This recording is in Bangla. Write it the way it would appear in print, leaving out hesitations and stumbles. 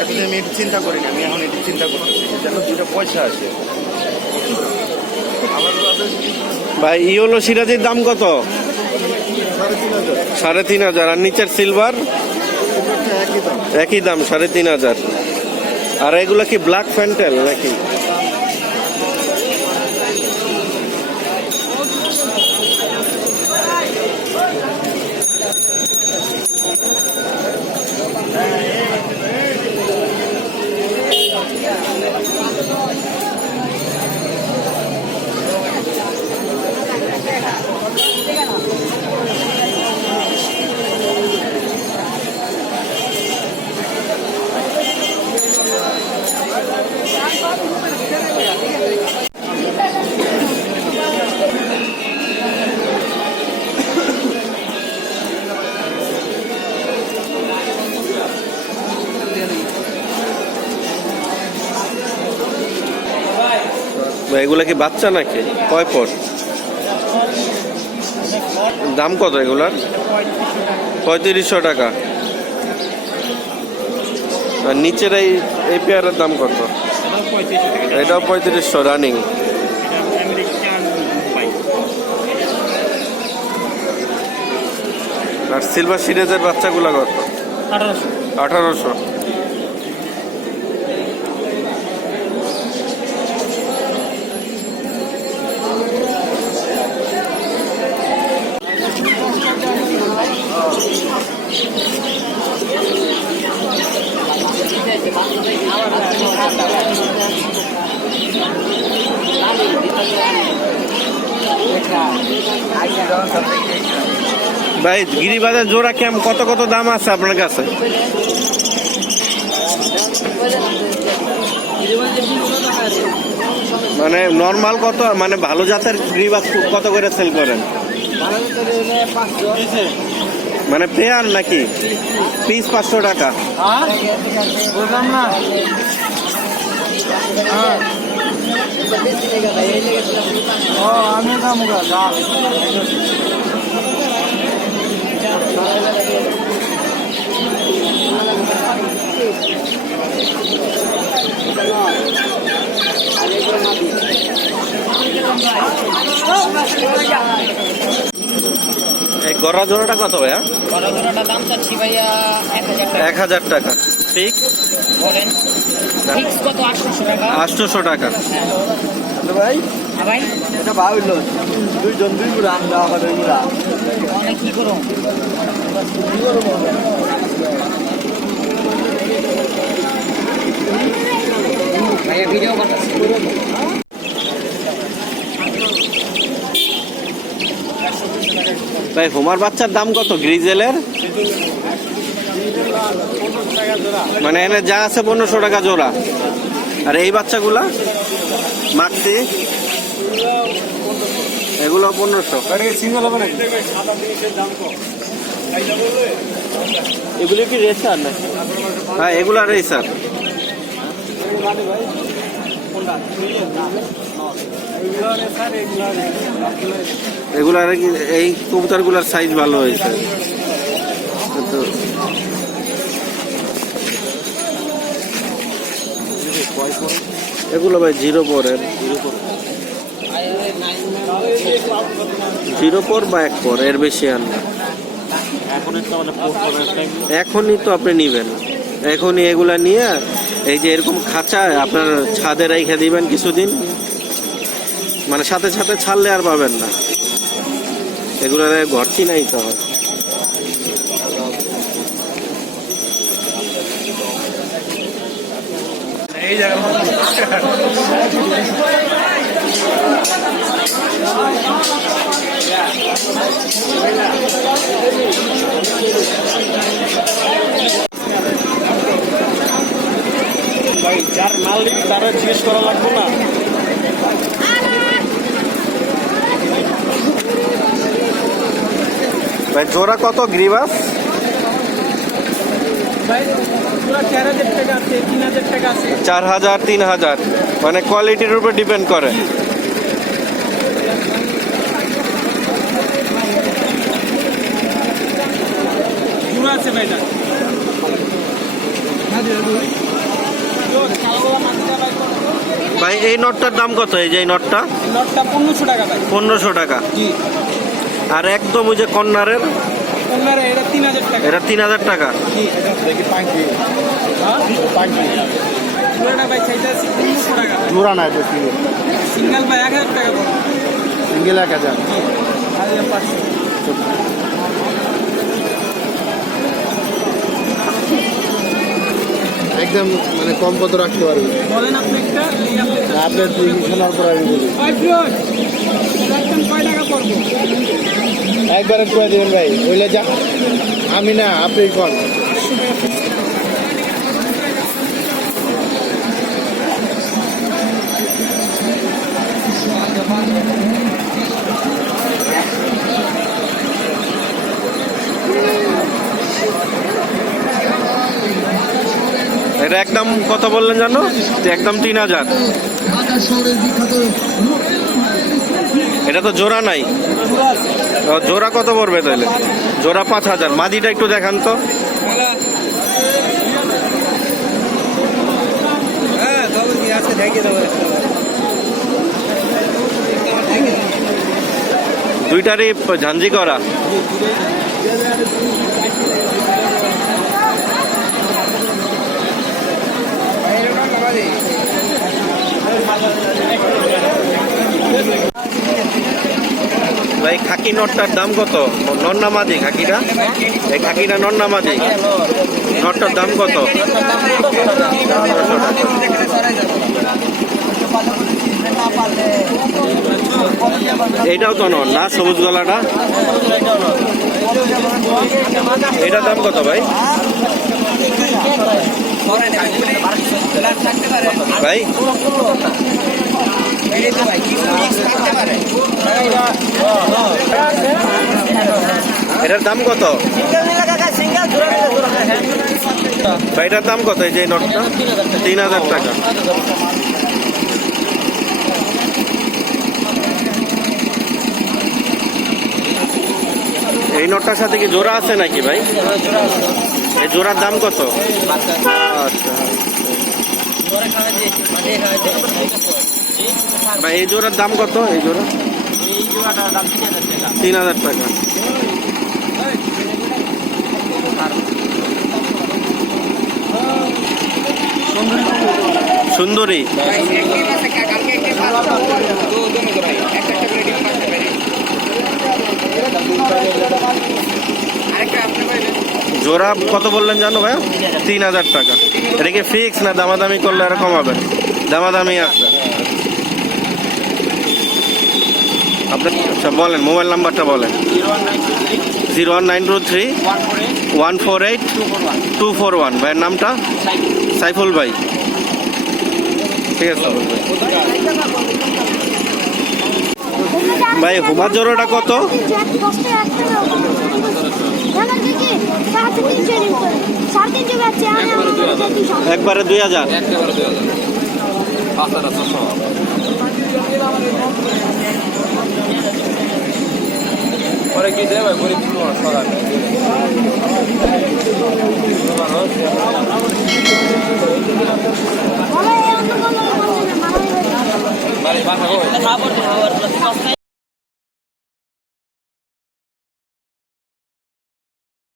এতদিন আমি এটি চিন্তা করিনি, আমি এখন এটি চিন্তা করতেছি যেন দুটো পয়সা আসে। ভাই ইয়েলো সিরাজের দাম কত? 3,500। আর নিচের সিলভার একই দাম 3,500। আর এগুলা কি ব্ল্যাক ফ্যান্টেল নাকি? এগুলা কি বাচ্চা নাকি? কয় পর? দাম কত এগুলার? 3500 টাকা। আর নিচের এই পেয়ারের দাম কত? এটাও 3500 রানিং। আর সিলভার সিরিজের বাচ্চাগুলা কত? 1800। ভাই গিরিবাজার জোড়া কেমন, কত কত দাম আছে আপনার কাছে? মানে নর্মাল কত, মানে ভালো জাতের গিরিবাজ কত করে সেল করেন? মানে পেয়ার নাকি পিস? 500 টাকা। বুঝলাম না। ও আমি কামুকা যা এই গড়া জোড়াটা কত ভাইয়া? গড়া জোড়াটা দাম চাচ্ছি ভাইয়া 1000 টাকা। ঠিক বলেন ফিক্স কত? 800 টাকা। 800 টাকা। ভাই ভাই এটা ভাবিল দুইজন দুই গুড়া আমরা আমাদের গুড়া অনেক কি করুন ভাইয়া ভিডিও করতেছি। ভাই হোমার বাচ্চার দাম কত গ্রিজেলের? মানে এনে যা আছে 1500 টাকা জোড়া। আর এই বাচ্চাগুলা মাক্সি এগুলো 1500। এগুলো কি রেসার না? হ্যাঁ এগুলা রেসার। এগুলার এই কবুতরগুলার সাইজ ভালো হয়েছে। এগুলো ভাই 0 পরের, 0 পর বা 1 পর, এর বেশি আর না। এখনই তো আপনি নিবেন, এখনই এগুলা নিয়ে এই যে এরকম খাঁচায় আপনার ছাদে রেখে দিবেন কিছুদিন, মানে সাথে সাথে ছাড়লে আর পাবেন না। এগুলো ঘর কিনাই তো হয়। এই জায়গা ভাই যার মালিক তারা জিজ্ঞেস করা লাগবে না। ভাই জোড়া কত গ্রিবাস? ভাই পুরো 4000 টাকা আছে, 3000 টাকা আছে। 4000 3000 মানে কোয়ালিটির উপর ডিপেন্ড করে। পুরো আছে ভাইটা। ভাই এই নটটার দাম কত? এই যে এই নটটা নটটা 1500 টাকা ভাই। 1500 টাকা। জি। আর একদম ওই যে কর্নারের আপনারা এটা 3000 টাকা। এটা 3000 টাকা। জি। দেখি পাঁচটি পাঁচটি পুরোটা ভাই চাইতে আছে 1500 টাকা। জোড়া নাই বেশি সিঙ্গেল ভাই 1000 টাকা পড়বে। সিঙ্গেল 1000 1500। একদম মানে কম কত রাখতে পারবে বলেন আপনি একটা এই আপনি আপনার দুই শোনার পর আমি বলি ভাই ফিরোজ একদম কয় টাকা পড়বে? একবারে করে দেবেন ভাই বলে যা আমি না আপনি কোন এটা একদম কত বললেন জানো? একদম 3000। এটা তো জোড়া নাই। জোড়া কত পড়বে তাহলে? জোড়া 5000। মাদিটা একটু দেখান তো। হ্যাঁ তবে কি আছে দেখে দাও। দুইটারই ঝাঞ্জি করা। ভাই খাকি নটটার দাম কত? নন্না মাদি খাকিটা? এই খাকিটা নন্না মাদি। নটটার দাম কত? এইটাও তো নন না, সবুজ গলাটা? এটার দাম কত ভাই? ভাই এটার দাম কত? ভাই এটার দাম কত? এই যে নটটা 3000 টাকা। এই নটটার সাথে কি জোড়া আছে নাকি ভাই? এই জোড়ার দাম কত? আচ্ছা ভাই এই জোড়ার দাম কত? এই জোড়া 3000 টাকা। সুন্দরী জোড়া কত বললেন জানো ভাই? 3000 টাকা। এটা কি ফিক্স না দামাদামি করলে আর কমাবেন? দামাদামি আছে। আপনার আচ্ছা বলেন, মোবাইল নাম্বারটা বলেন। 01923 148 241। ভাইয়ের নামটা? সাইফুল ভাই। ঠিক আছে ভাই। হুমার জোড়াটা কত? একবারে 2000। পরে কি দেবে গরিব মানুষ